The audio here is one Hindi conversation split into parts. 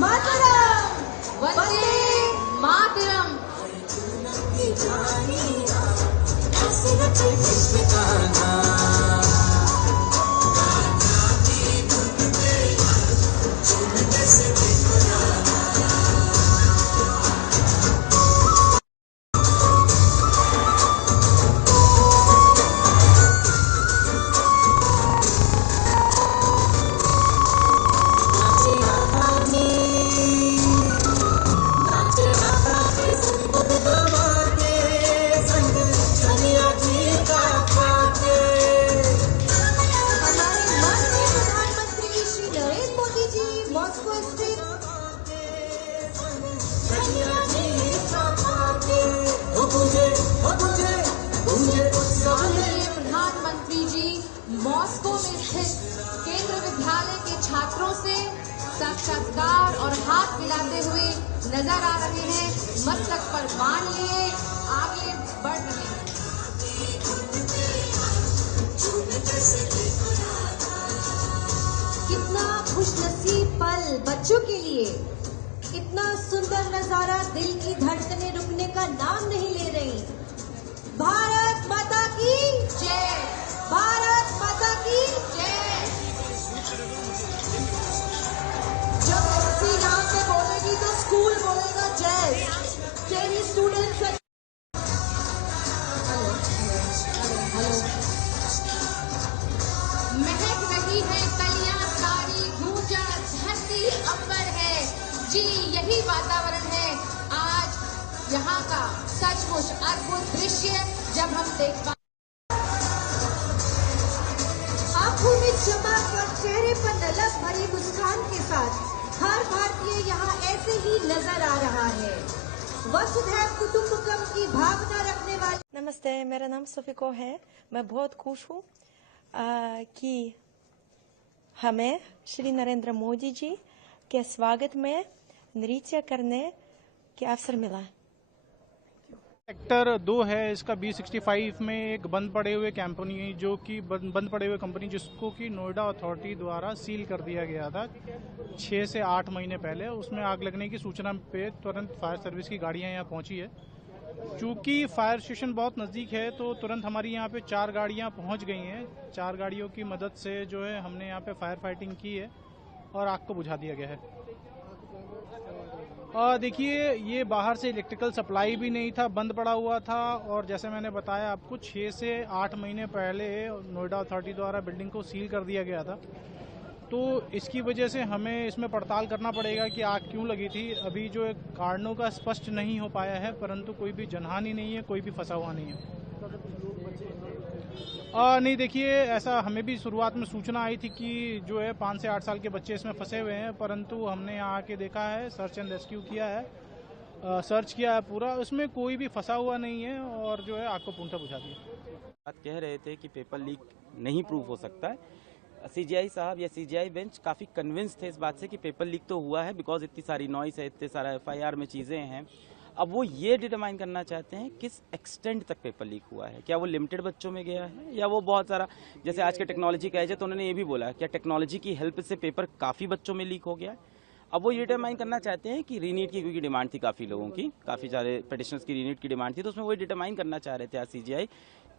मातरम, वंदे मातरम। प्रधानमंत्री जी मॉस्को में स्थित केंद्र विद्यालय के छात्रों से साक्षात्कार और हाथ मिलाते हुए नजर आ रहे हैं। मस्तक पर बांध लिए आगे बढ़ रहे हैं। कितना खुशनसीब पल बच्चों के लिए, कितना सुंदर नजारा, दिल की धड़कनें रुकने का नाम नहीं ले रही। भारत माता की जय, भारत माता की जय। जब ऐसी यहाँ से बोलेगी तो स्कूल बोलेगा जय। तेरी स्टूडेंट्स महक रही है कलियां सारी, गूंजा धरती अंबर है जी, यही वातावरण है आज यहाँ का। सचमुच अद्भुत दृश्य जब हम देख पा, आंखों में चमक और चेहरे पर ललक भरी मुस्कान के साथ हर भारतीय यहाँ ऐसे ही नजर आ रहा है। वसुधैव कुटुंबकम की भावना रखने वाले। नमस्ते, मेरा नाम सोफिको है। मैं बहुत खुश हूँ कि हमें श्री नरेंद्र मोदी जी के स्वागत में नृत्य करने के अवसर मिला। सेक्टर 2 है इसका B65 में एक बंद पड़े हुए कंपनी, जो कि बंद पड़े हुए कंपनी जिसको कि नोएडा अथॉरिटी द्वारा सील कर दिया गया था 6 से 8 महीने पहले। उसमें आग लगने की सूचना पे तुरंत फायर सर्विस की गाड़ियां यहाँ पहुंची है। चूँकि फायर स्टेशन बहुत नज़दीक है तो तुरंत हमारी यहाँ पे 4 गाड़ियाँ पहुँच गई हैं। 4 गाड़ियों की मदद से जो है हमने यहाँ पे फायर फाइटिंग की है और आग को बुझा दिया गया है। देखिए, ये बाहर से इलेक्ट्रिकल सप्लाई भी नहीं था, बंद पड़ा हुआ था। और जैसे मैंने बताया आपको, 6 से 8 महीने पहले नोएडा अथॉरिटी द्वारा बिल्डिंग को सील कर दिया गया था। तो इसकी वजह से हमें इसमें पड़ताल करना पड़ेगा कि आग क्यों लगी थी। अभी जो कारणों का स्पष्ट नहीं हो पाया है, परंतु कोई भी जनहानि नहीं है, कोई भी फंसा हुआ नहीं है। नहीं, देखिए, ऐसा हमें भी शुरुआत में सूचना आई थी कि जो है 5 से 8 साल के बच्चे इसमें फंसे हुए हैं, परंतु हमने यहाँ आके देखा है, सर्च एंड रेस्क्यू किया है, सर्च किया है पूरा, उसमें कोई भी फंसा हुआ नहीं है और जो है आग को पूर्णतः बुझा दिया। बात कह रहे थे कि पेपर लीक नहीं प्रूव हो सकता है। सीजीआई साहब या सीजीआई बेंच काफ़ी कन्विंस थे इस बात से कि पेपर लीक तो हुआ है, बिकॉज इतनी सारी नॉइस है, इतने सारा FIR में चीज़ें हैं। अब वो ये डिटरमाइन करना चाहते हैं किस एक्सटेंट तक पेपर लीक हुआ है। क्या वो लिमिटेड बच्चों में गया है या वो बहुत सारा, जैसे आज के टेक्नोलॉजी का एज है तो उन्होंने ये भी बोला क्या टेक्नोलॉजी की हेल्प से पेपर काफ़ी बच्चों में लीक हो गया है। अब वो ये डिटरमाइन करना चाहते हैं कि रीनीट की, क्योंकि डिमांड थी काफ़ी लोगों की, काफ़ी सारे पिटिशनर्स की रीनीट की डिमांड थी, तो उसमें वो डिटरमाइन करना चाह रहे थे आज CGI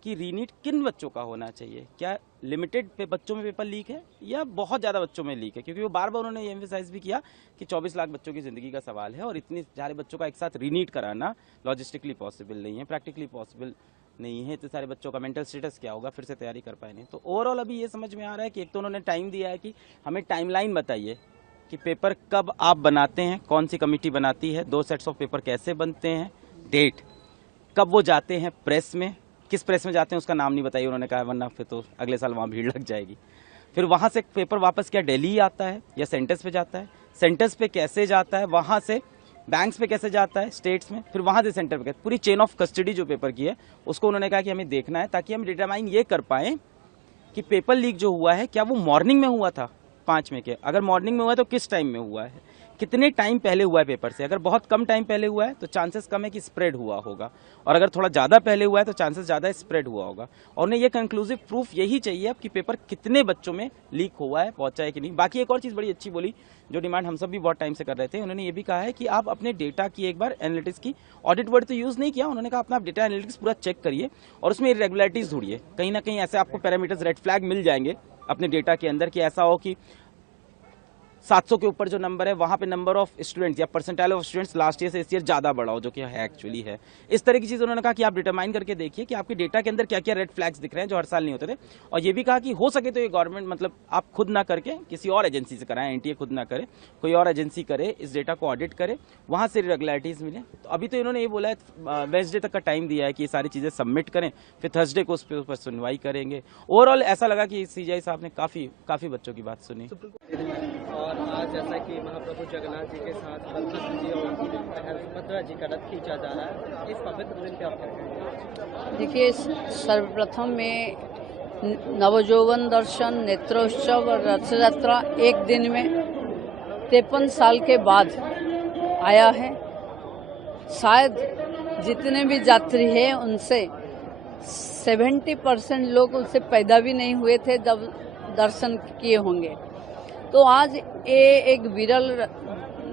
कि रीनीट किन बच्चों का होना चाहिए। क्या लिमिटेड पे बच्चों में पेपर लीक है या बहुत ज़्यादा बच्चों में लीक है, क्योंकि वो बार बार उन्होंने ये एम्फेसाइज भी किया कि 24 लाख बच्चों की ज़िंदगी का सवाल है और इतने सारे बच्चों का एक साथ रीनीट कराना लॉजिस्टिकली पॉसिबल नहीं है, प्रैक्टिकली पॉसिबल नहीं है। इतने सारे बच्चों का मेंटल स्टेटस क्या होगा, फिर से तैयारी कर पाए नहीं। तो ओवरऑल अभी ये समझ में आ रहा है कि एक तो उन्होंने टाइम दिया है कि हमें टाइमलाइन बताइए कि पेपर कब आप बनाते हैं, कौन सी कमेटी बनाती है, 2 सेट्स ऑफ पेपर कैसे बनते हैं, डेट कब वो जाते हैं प्रेस में, किस प्रेस में जाते हैं उसका नाम नहीं बताइए उन्होंने कहा, वरना फिर तो अगले साल वहाँ भीड़ लग जाएगी। फिर वहाँ से पेपर वापस क्या दिल्ली आता है या सेंटर्स पे जाता है, सेंटर्स पे कैसे जाता है, वहाँ से बैंक्स पे कैसे जाता है स्टेट्स में, फिर वहाँ से सेंटर पे, पूरी चेन ऑफ कस्टडी जो पेपर की है उसको उन्होंने कहा कि हमें देखना है, ताकि हम डिटरमाइन ये कर पाएँ कि पेपर लीक जो हुआ है क्या वो मॉर्निंग में हुआ था 5 में के, अगर मॉर्निंग में हुआ है तो किस टाइम में हुआ है, कितने टाइम पहले हुआ है पेपर से। अगर बहुत कम टाइम पहले हुआ है तो चांसेस कम है कि स्प्रेड हुआ होगा, और अगर थोड़ा ज़्यादा पहले हुआ है तो चांसेस ज़्यादा स्प्रेड हुआ होगा। और उन्हें ये कंक्लूसिव प्रूफ यही चाहिए अब कि पेपर कितने बच्चों में लीक हुआ है, पहुंचा है कि नहीं। बाकी एक और चीज़ बड़ी अच्छी बोली, जो डिमांड हम सब भी बहुत टाइम से कर रहे थे, उन्होंने ये भी कहा है कि आप अपने डेटा की एक बार एनालिटिक्स की, ऑडिट वर्ड तो यूज़ नहीं किया, उन्होंने कहा अपना डेटा एनालिटिक्स पूरा चेक करिए और उसमें इरेगुलरिटीज़ ढूंढिए। कहीं ना कहीं ऐसे आपको पैरामीटर्स, रेड फ्लैग मिल जाएंगे अपने डेटा के अंदर, कि ऐसा हो कि 700 के ऊपर जो नंबर है वहाँ पे नंबर ऑफ स्टूडेंट्स या percentile of students last year से इस ईयर ज़्यादा बढ़ा हो, जो कि है एक्चुअली है। इस तरह की चीज़ उन्होंने कहा कि आप डिटरमाइन करके देखिए कि आपके डेटा के अंदर क्या क्या रेड फ्लैग्स दिख रहे हैं जो हर साल नहीं होते थे। और ये भी कहा कि हो सके तो ये गवर्नमेंट, मतलब आप खुद ना करके किसी और एजेंसी से कराएं, एनटीए खुद ना करे, कोई और एजेंसी करे, इस डेटा को ऑडिट करे, वहाँ से रेगुलरिटीज़ मिले। तो अभी तो इन्होंने ये बोला है वेडनेसडे तक का टाइम दिया है कि ये सारी चीज़ें सबमिट करें, फिर थर्सडे को उस पर सुनवाई करेंगे। ओवरऑल ऐसा लगा कि सीजीआई साहब ने काफ़ी बच्चों की बात सुनी। और आज जैसा कि महाप्रभु जगन्नाथ जी के साथ बलभद्र जी और सुभद्रा जी का रथ खींचा जा रहा है, इस पवित्र दिन पे आप क्या कहेंगे? देखिए, सर्वप्रथम में नवजौवन दर्शन, नेत्रोत्सव और रथ यात्रा एक दिन में 53 साल के बाद आया है। शायद जितने भी यात्री हैं उनसे 70% लोग उनसे पैदा भी नहीं हुए थे जब दर्शन किए होंगे। तो आज ये एक विरल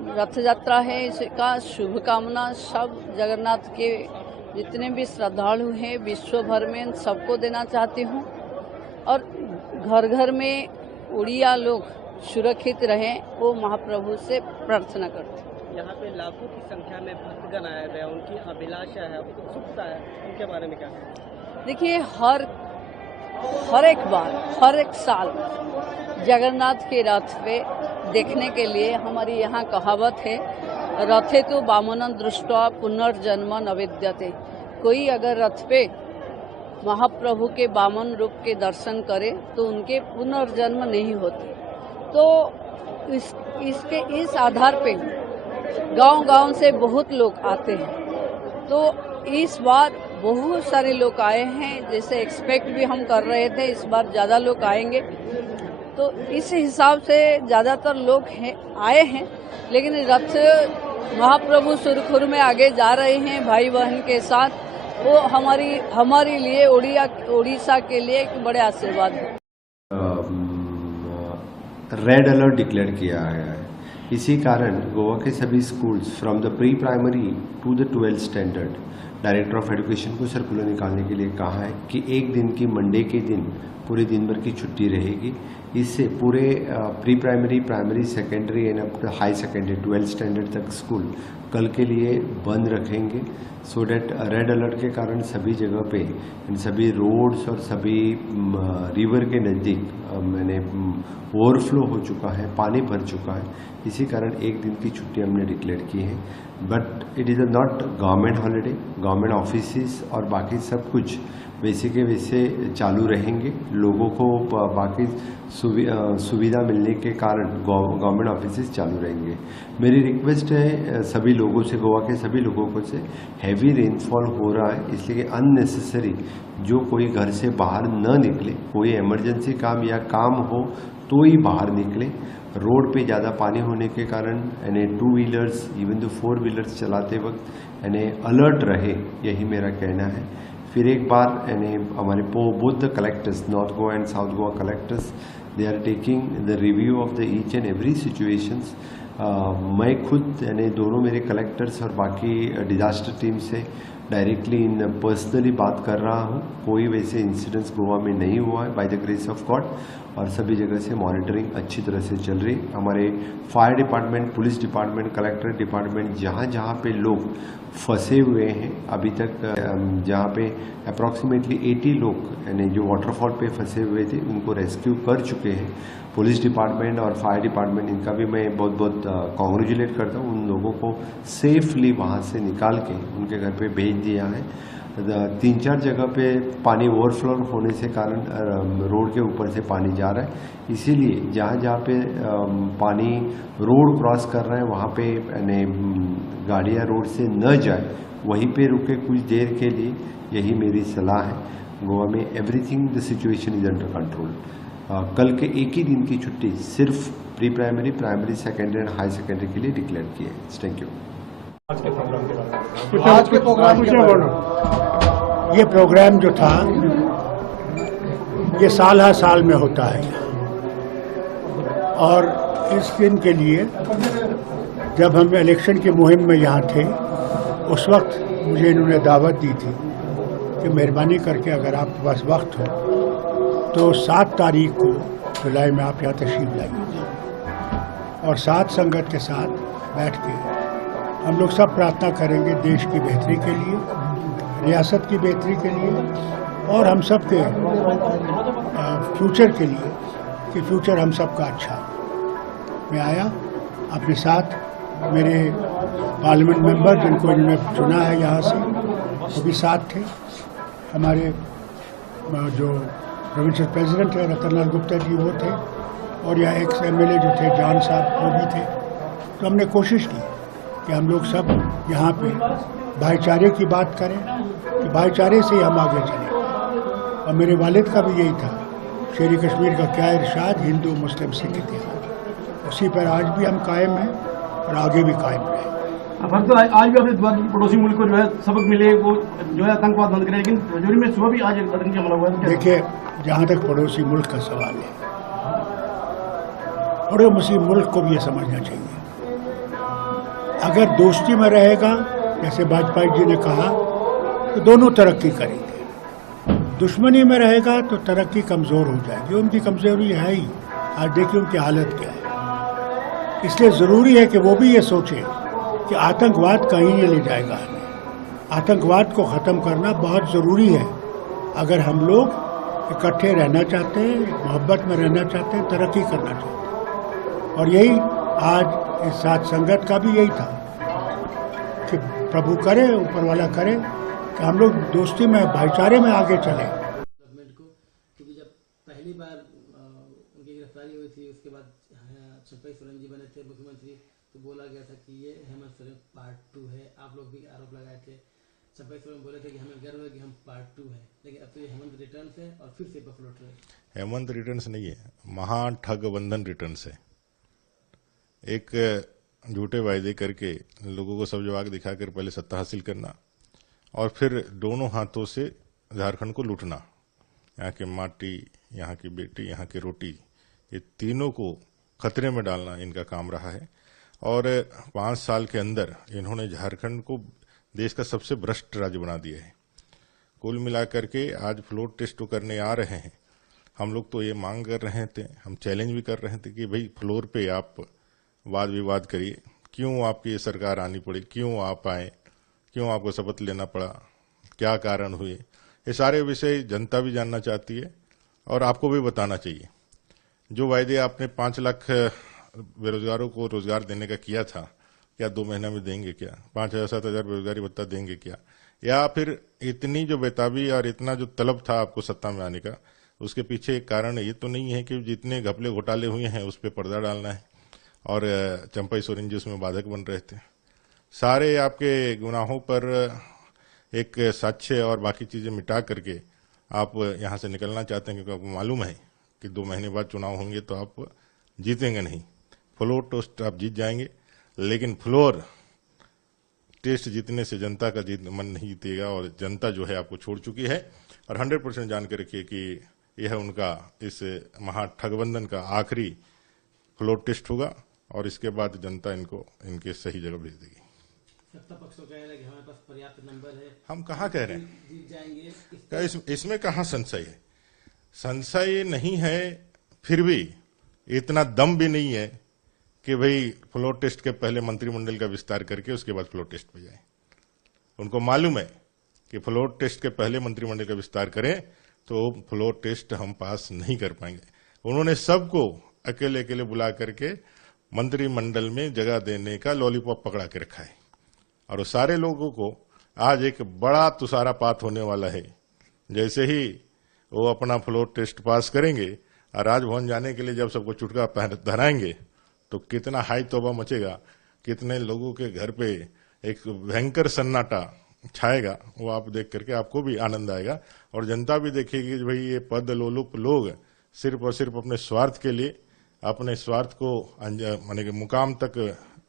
रथ यात्रा है, इसका शुभकामना सब जगन्नाथ के जितने भी श्रद्धालु हैं विश्व भर में सबको देना चाहती हूँ। और घर घर में उड़िया लोग सुरक्षित रहें, वो महाप्रभु से प्रार्थना करते हैं। यहाँ पे लाखों की संख्या में भक्तगण आए हुए हैं, उनकी अभिलाषा है, उत्सुकता है, उनके बारे में क्या कहें? देखिए, हर एक बार, हर एक साल जगन्नाथ के रथ पे देखने के लिए हमारी यहाँ कहावत है, रथे तो वामनं दृष्ट्वा पुनर्जन्म न विद्यते। कोई अगर रथ पे महाप्रभु के वामन रूप के दर्शन करे तो उनके पुनर्जन्म नहीं होते। तो इस आधार पे गांव-गांव से बहुत लोग आते हैं। तो इस बार बहुत सारे लोग आए हैं, जैसे एक्सपेक्ट भी हम कर रहे थे, इस बार ज़्यादा लोग आएंगे। तो इस हिसाब से ज़्यादातर लोग आए हैं, लेकिन रथ महाप्रभु सुरखुर में आगे जा रहे हैं भाई बहन के साथ। वो हमारे लिए उड़ीसा के लिए एक बड़े आशीर्वाद है। रेड अलर्ट डिक्लेयर किया गया है, इसी कारण गोवा के सभी schools from the pre primary to the 12th standard director of education को सर्कुलर निकालने के लिए कहा है कि एक दिन की मंडे के दिन पूरे दिन भर की छुट्टी रहेगी। इससे पूरे pre primary, primary, secondary and up to high secondary 12th standard तक स्कूल कल के लिए बंद रखेंगे। सो डैट रेड अलर्ट के कारण सभी जगह पे, सभी रोड्स और सभी रिवर के नज़दीक मैंने ओवरफ्लो हो चुका है, पानी भर चुका है। इसी कारण एक दिन की छुट्टी हमने डिक्लेयर की है। But it is not government holiday. Government offices और बाकी सब कुछ वैसे के वैसे चालू रहेंगे। लोगों को बाकी सुविधा मिलने के कारण गवर्नमेंट ऑफिसेस चालू रहेंगे। मेरी रिक्वेस्ट है सभी लोगों से, गोवा के सभी लोगों को से, हैवी रेनफॉल हो रहा है, इसलिए अननेसेसरी जो कोई घर से बाहर न निकले। कोई इमरजेंसी काम या काम हो तो ही बाहर निकले। रोड पे ज़्यादा पानी होने के कारण यानी 2 व्हीलर्स इवन तो 4 व्हीलर्स चलाते वक्त यानी अलर्ट रहे, यही मेरा कहना है। फिर एक बार यानी हमारे both the collectors, north Goa and south Goa collectors, they are taking the review of the each and every situations. मैं खुद यानी दोनों मेरे कलेक्टर्स और बाकी डिजास्टर टीम से डायरेक्टली पर्सनली बात कर रहा हूँ। कोई वैसे इंसिडेंट्स गोवा में नहीं हुआ है by the grace of God, और सभी जगह से मॉनिटरिंग अच्छी तरह से चल रही। हमारे fire department, police department, collector department जहाँ पे लोग फंसे हुए हैं अभी तक, जहाँ पे अप्रॉक्सीमेटली 80 लोग यानी जो वाटरफॉल पे फंसे हुए थे उनको रेस्क्यू कर चुके हैं। पुलिस डिपार्टमेंट और फायर डिपार्टमेंट, इनका भी मैं बहुत बहुत कॉन्ग्रेचुलेट करता हूँ। उन लोगों को सेफली वहाँ से निकाल के उनके घर पे भेज दिया है। 3-4 जगह पे पानी ओवरफ्लो होने से कारण रोड के ऊपर से पानी जा रहा है। इसीलिए जहाँ पे पानी रोड क्रॉस कर रहा है वहाँ पे यानी गाड़ियाँ रोड से न जाए, वहीं पे रुके कुछ देर के लिए, यही मेरी सलाह है। गोवा में everything the situation is under control. कल के एक ही दिन की छुट्टी सिर्फ pre primary, primary, secondary and high secondary के लिए डिक्लेयर की है। Thank you. आज के प्रोग्राम के बारे में ये प्रोग्राम जो था ये साल हर साल में होता है और इस दिन के लिए जब हम इलेक्शन की मुहिम में यहाँ थे उस वक्त मुझे इन्होंने दावत दी थी कि मेहरबानी करके अगर आपके पास वक्त हो तो 7 तारीख को जुलाई में आप यहाँ तशरीफ लाइए और साथ संगत के साथ बैठ के हम लोग सब प्रार्थना करेंगे देश की बेहतरी के लिए, रियासत की बेहतरी के लिए और हम सब के फ्यूचर के लिए कि फ्यूचर हम सब का अच्छा हो। मैं आया अपने साथ मेरे पार्लियामेंट मेंबर जिनको इन्होंने चुना है यहाँ से वो भी साथ थे, हमारे जो प्रोविंशियल प्रेसिडेंट है रतनलाल गुप्ता जी वो थे और यहाँ एक्स MLA जो थे जान साहब वो भी थे। तो हमने कोशिश की कि हम लोग सब यहाँ पे भाईचारे की बात करें कि भाईचारे से ही हम आगे चलें और मेरे वालिद का भी यही था, शेर कश्मीर का क्या इरशाद, हिंदू मुस्लिम सिख इतिहाद, उसी पर आज भी हम कायम हैं और आगे भी कायम रहें। अब हम तो आज भी अपने पड़ोसी मुल्क को जो है सबक मिले वो जो है आतंकवाद बंद करें, लेकिन रजौरी में सुबह भी आज आतंकी हमला हुआ है। देखिए जहाँ तक पड़ोसी मुल्क का सवाल है, पड़ोसी मुल्क को भी ये समझना चाहिए अगर दोस्ती में रहेगा जैसे वाजपेयी जी ने कहा तो दोनों तरक्की करेंगे, दुश्मनी में रहेगा तो तरक्की कमज़ोर हो जाएगी। उनकी कमज़ोरी है ही, आज देखिए उनकी हालत क्या है। इसलिए ज़रूरी है कि वो भी ये सोचें कि आतंकवाद कहीं नहीं ले जाएगा हमें, आतंकवाद को ख़त्म करना बहुत ज़रूरी है अगर हम लोग इकट्ठे रहना चाहते हैं, मोहब्बत में रहना चाहते हैं, तरक्की करना चाहते हैं। और यही आज इस साथ संगत का भी यही था कि प्रभु करे, ऊपर वाला करे कि हम लोग दोस्ती में भाईचारे में आगे चलें। गवर्नमेंट को क्योंकि जब पहली बार उनकी गिरफ्तारी हुई थी उसके बाद चंपई सोरेन जी बने थे मुख्यमंत्री तो बोला गया था कि ये हेमंत सोरेन पार्ट 2 है। आप लोग भी आरोप लगाए थे, चंपई सोरेन बोले थे कि हमें गर्व है कि हम पार्ट 2 है, लेकिन अब तो ये हेमंत रिटर्न्स है और फिर से बफलोट रहे। हेमंत रिटर्न्स नहीं है, महाठगबंधन रिटर्न्स है। एक झूठे वायदे करके लोगों को सब जवाब दिखाकर पहले सत्ता हासिल करना और फिर दोनों हाथों से झारखंड को लूटना, यहाँ की माटी, यहाँ की बेटी, यहाँ की रोटी, ये तीनों को खतरे में डालना इनका काम रहा है। और 5 साल के अंदर इन्होंने झारखंड को देश का सबसे भ्रष्ट राज्य बना दिया है। कुल मिलाकर के आज फ्लोर टेस्ट करने आ रहे हैं, हम लोग तो ये मांग कर रहे थे, हम चैलेंज भी कर रहे थे कि भाई फ्लोर पे आप वाद विवाद करिए, क्यों आपकी ये सरकार आनी पड़ी, क्यों आप आए, क्यों आपको शपथ लेना पड़ा, क्या कारण हुए, ये सारे विषय जनता भी जानना चाहती है और आपको भी बताना चाहिए। जो वायदे आपने 5 लाख बेरोजगारों को रोजगार देने का किया था, क्या 2 महीना में देंगे क्या? 5,000-7,000 बेरोजगारी भत्ता देंगे क्या? या फिर इतनी जो बेताबी और इतना जो तलब था आपको सत्ता में आने का, उसके पीछे एक कारण ये तो नहीं है कि जितने घपले घोटाले हुए हैं उस पर पर्दा डालना है और चंपई सोरेन जी उसमें बाधक बन रहे थे। सारे आपके गुनाहों पर एक साक्ष्य और बाकी चीजें मिटा करके आप यहाँ से निकलना चाहते हैं, क्योंकि आपको मालूम है कि 2 महीने बाद चुनाव होंगे तो आप जीतेंगे नहीं। फ्लोर टेस्ट आप जीत जाएंगे, लेकिन फ्लोर टेस्ट जीतने से जनता का मन नहीं जीतेगा और जनता जो है आपको छोड़ चुकी है। और 100% जान के रखिए कि यह उनका इस महाठगबंधन का आखिरी फ्लोर टेस्ट होगा और इसके बाद जनता इनको इनके सही जगह भेज देगी। सत्ता पक्ष तो कह रहे हैं कि हमारे पास पर्याप्त नंबर है, हम कहाँ कह रहे हैं जीत जाएंगे। इसमें कहाँ संशय है? संशय नहीं है, फिर भी इतना दम भी नहीं है कि भाई फ्लोर टेस्ट के पहले मंत्रिमंडल का विस्तार करके उसके बाद फ्लोर टेस्ट पे जाए। उनको मालूम है कि फ्लोर टेस्ट के पहले मंत्रिमंडल का विस्तार करें तो फ्लोर टेस्ट हम पास नहीं कर पाएंगे। उन्होंने सबको अकेले अकेले बुला करके मंत्रिमंडल में जगह देने का लॉलीपॉप पकड़ा के रखा है और सारे लोगों को आज एक बड़ा तुषारापात होने वाला है। जैसे ही वो अपना फ्लोर टेस्ट पास करेंगे और राजभवन जाने के लिए जब सबको चुटका धराएंगे तो कितना हाई तौबा मचेगा, कितने लोगों के घर पे एक भयंकर सन्नाटा छाएगा, वो आप देख करके आपको भी आनंद आएगा और जनता भी देखेगी कि भाई ये पद लोलुप लोग सिर्फ और सिर्फ अपने स्वार्थ के लिए, अपने स्वार्थ को माने कि मुकाम तक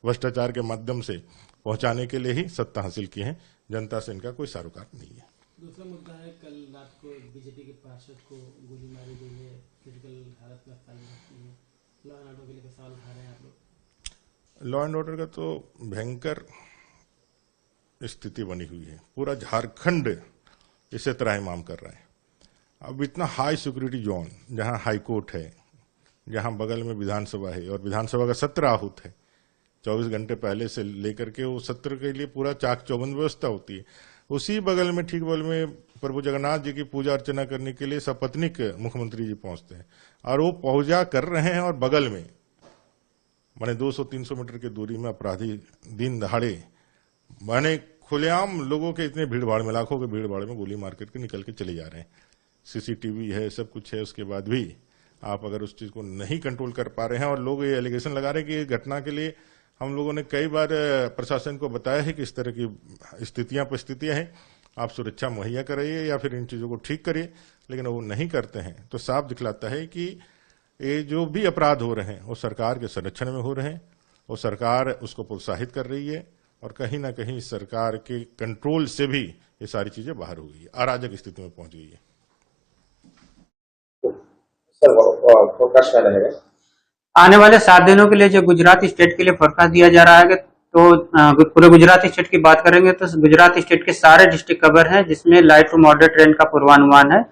भ्रष्टाचार के माध्यम से पहुंचाने के लिए ही सत्ता हासिल की है। जनता से इनका कोई सरोकार नहीं है। दूसरा मुद्दा है, कल रात को बीजेपी के पार्षद को गोली मारी गई है, क्रिटिकल हालत में अस्पताल में है। लॉ एंड ऑर्डर के लिए सवाल उठा रहे हैं आप लोग? लॉ एंड ऑर्डर का तो भयंकर स्थिति बनी हुई है। पूरा झारखंड इसे त्राहिमाम कर रहा है। अब इतना हाई सिक्योरिटी जोन, जहां हाई कोर्ट है, जहां बगल में विधानसभा है और विधानसभा का सत्र आहूत है, 24 घंटे पहले से लेकर के वो सत्र के लिए पूरा चाक चौबंद व्यवस्था होती है। उसी बगल में, ठीक बगल में प्रभु जगन्नाथ जी की पूजा अर्चना करने के लिए सपत्नीक मुख्यमंत्री जी पहुंचते हैं और वो पूजा कर रहे हैं और बगल में माने 200-300 मीटर की दूरी में अपराधी दिन दहाड़े माने खुलेआम लोगों के इतने भीड़ भाड़ में, लाखों के भीड़ भाड़ में गोली मार करके निकल के चले जा रहे हैं। सीसीटीवी है, सब कुछ है, उसके बाद भी आप अगर उस चीज को नहीं कंट्रोल कर पा रहे हैं और लोग ये एलिगेशन लगा रहे हैं कि ये घटना के लिए हम लोगों ने कई बार प्रशासन को बताया है कि इस तरह की परिस्थितियां हैं, आप सुरक्षा मुहैया कराइए या फिर इन चीजों को ठीक करिए, लेकिन वो नहीं करते हैं। तो साफ दिखलाता है कि ये जो भी अपराध हो रहे हैं वो सरकार के संरक्षण में हो रहे हैं, वो सरकार उसको प्रोत्साहित कर रही है और कहीं ना कहीं सरकार के कंट्रोल से भी ये सारी चीजें बाहर हो गई है, अराजक स्थिति में पहुंच गई है। आने वाले 7 दिनों के लिए जो गुजरात स्टेट के लिए फोरकास्ट दिया जा रहा है, तो पूरे गुजरात स्टेट की बात करेंगे तो गुजरात स्टेट के सारे डिस्ट्रिक्ट कवर हैं, जिसमें लाइट टू मॉडरेट रेन का पूर्वानुमान है।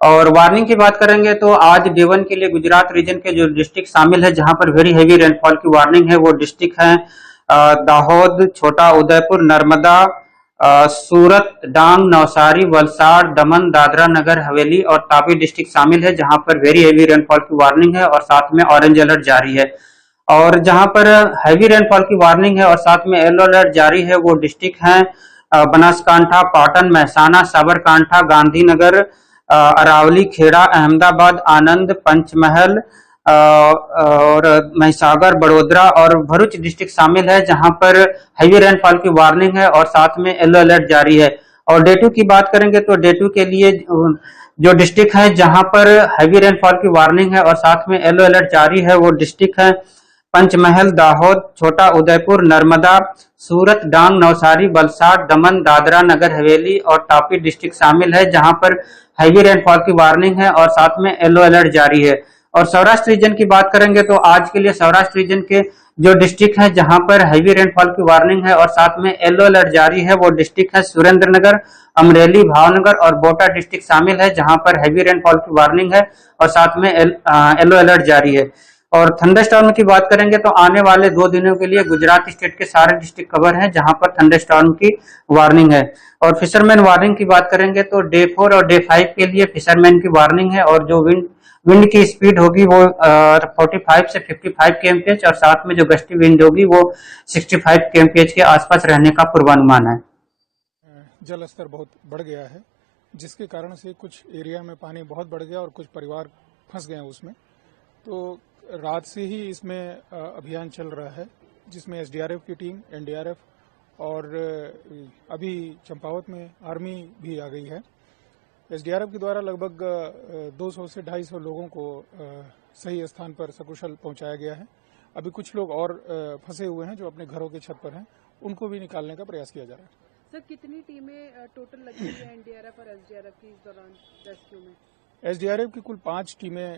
और वार्निंग की बात करेंगे तो आज डे 1 के लिए गुजरात रीजन के जो डिस्ट्रिक्ट शामिल है जहां पर वेरी हैवी रेनफॉल की वार्निंग है, वो डिस्ट्रिक्ट है दाहोद, छोटा उदयपुर, नर्मदा, सूरत, डांग, नवसारी, वलसाड़, दमन, दादरा नगर हवेली और तापी डिस्ट्रिक्ट शामिल है, जहां पर वेरी हेवी रेनफॉल की वार्निंग है और साथ में ऑरेंज अलर्ट जारी है। और जहां पर हैवी रेनफॉल की वार्निंग है और साथ में येलो अलर्ट जारी है, वो डिस्ट्रिक्ट हैं बनासकांठा, पाटन, महसाना, साबरकांठा, गांधीनगर, अरावली, खेड़ा, अहमदाबाद, आनंद, पंचमहल और महिसागर, बड़ोदरा और भरूच डिस्ट्रिक्ट शामिल है, जहां पर हैवी रेनफॉल की वार्निंग है और साथ में येलो अलर्ट जारी है। और डे 2 की बात करेंगे तो डे 2 के लिए जो डिस्ट्रिक्ट है जहां पर हैवी रेनफॉल की वार्निंग है और साथ में येलो अलर्ट जारी है, वो डिस्ट्रिक्ट है पंचमहल, दाहोद, छोटा उदयपुर, नर्मदा, सूरत, डांग, नवसारी, वलसाड़, दमन, दादरा नगर हवेली और तापी डिस्ट्रिक्ट शामिल है, जहां पर हैवी रेनफॉल की वार्निंग है और साथ में येलो अलर्ट जारी है। और सौराष्ट्र रीजन की बात करेंगे तो आज के लिए सौराष्ट्र रीजन के जो डिस्ट्रिक्ट है जहां पर हैवी रेनफॉल की वार्निंग है और साथ में येलो अलर्ट जारी है, वो डिस्ट्रिक्ट है सुरेंद्रनगर, अमरेली, भावनगर और बोटा डिस्ट्रिक्ट शामिल है, जहां पर हैवी रेनफॉल की वार्निंग है और साथ में येलो अलर्ट जारी है। और थंडरस्टॉर्म की बात करेंगे तो आने वाले 2 दिनों के लिए गुजरात स्टेट के सारे डिस्ट्रिक्ट कवर हैं, जहां पर थंडरस्टॉर्म की वार्निंग है। और फिशरमैन वार्निंग की बात करेंगे तो डे 4 और डे 5 के लिए फिशरमैन की वार्निंग है और जो विंड की स्पीड होगी वो 45 से 55 kmph और साथ में जो गस्टी विंड होगी वो 65 kmph के आसपास रहने का पूर्वानुमान है। जल स्तर बहुत बढ़ गया है, जिसके कारण से कुछ एरिया में पानी बहुत बढ़ गया और कुछ परिवार फंस गए उसमें। तो रात से ही इसमें अभियान चल रहा है, जिसमें SDRF की टीम, NDRF और अभी चंपावत में आर्मी भी आ गई है। SDRF के द्वारा लगभग 200 से 250 लोगों को सही स्थान पर सकुशल पहुंचाया गया है। अभी कुछ लोग और फंसे हुए हैं जो अपने घरों के छत पर हैं, उनको भी निकालने का प्रयास किया जा रहा है। सर, कितनी टीमें टोटल लगी हुई हैं NDRF और SDRF की इस दौरान रेस्क्यू में? SDRF की कुल 5 टीमें